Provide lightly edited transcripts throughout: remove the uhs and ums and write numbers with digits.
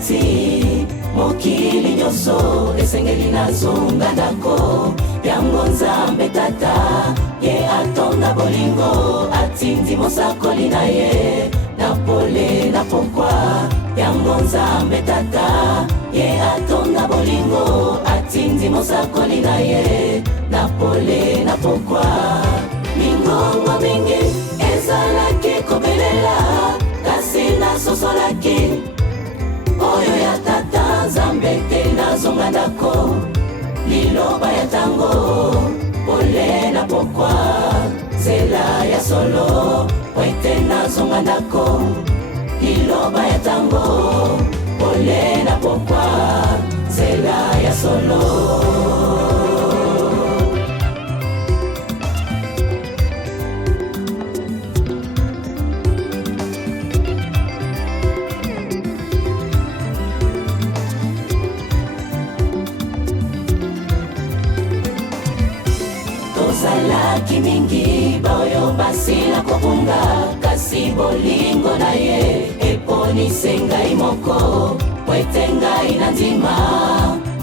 kati mokili nyonso esengeli nazonga ndako yango Nzambe Tata ye atonda bolingo atindi mosakoli na ye na pole na pokwa yango Nzambe Tata ye atonda bolingo atindi mosakoli na ye na pole na pokwa mingongo mingi ezalaki kobelela kasi nasosolaki oyo ya Tata Nzambe te nazonga ndako liloba ya tango pole na pokwa zela ya solo poete nazonga ndako liloba ya tango pole na pokwa zela ya solo. Tozalaki mingi baoyo basila kobunga kasi bolingo na ye eponise ngai moko poete ngai na ndima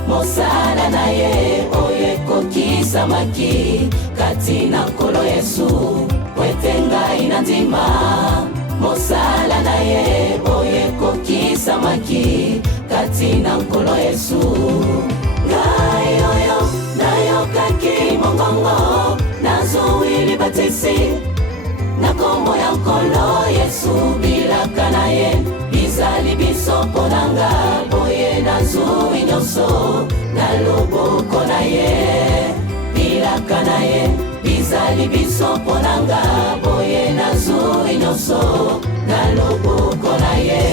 mosala na ye oyo ekokisamaki kati na nkolo Yesu poete ngai na ndima mosala na ye oyo ekokisamaki kati na nkolo Yesu ngai oyo nayokaki mongongo nazuwili batisi na kombo ya nkolo Yesu bilaka na ye bizali biso ponanga boye nazuwi nyonso na loboko na ye bilaka na ye bizali biso ponanga boye nazuwi nyonso na loboko na ye.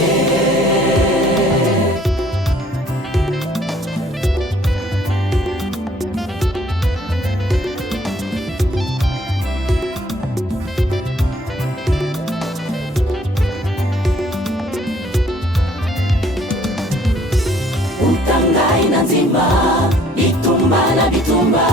Utangai na nzimba bitumba na bitumba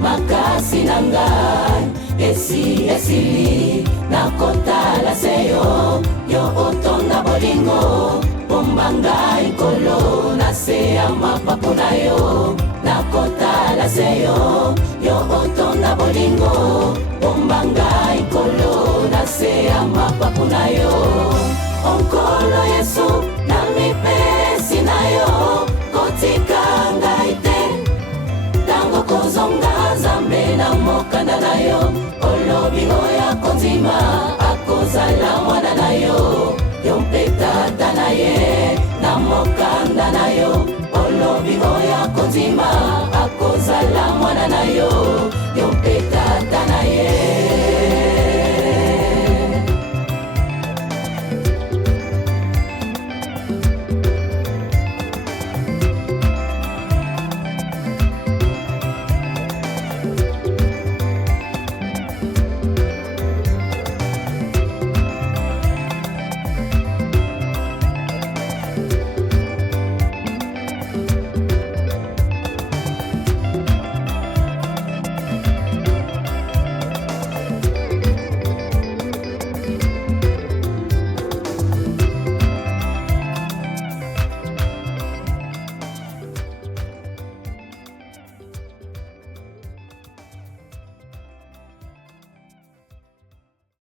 makasi na ngai esili nakotala seyo yo otonda bolingo bomba ngai nkolo na se ya mapapu na yo nakotala seyo yo otonda bolingo bomba ngai nkolo na se ya mapapu na yo onkolo Yesu na mipesi na yo kotika ngai te tango kozonga Nzambe na mokanda na yo olobi oya konzima akozala mwana na yo yo mpe Tata na ye na mokanda na yo olobi oya konzima akozala mwana na yo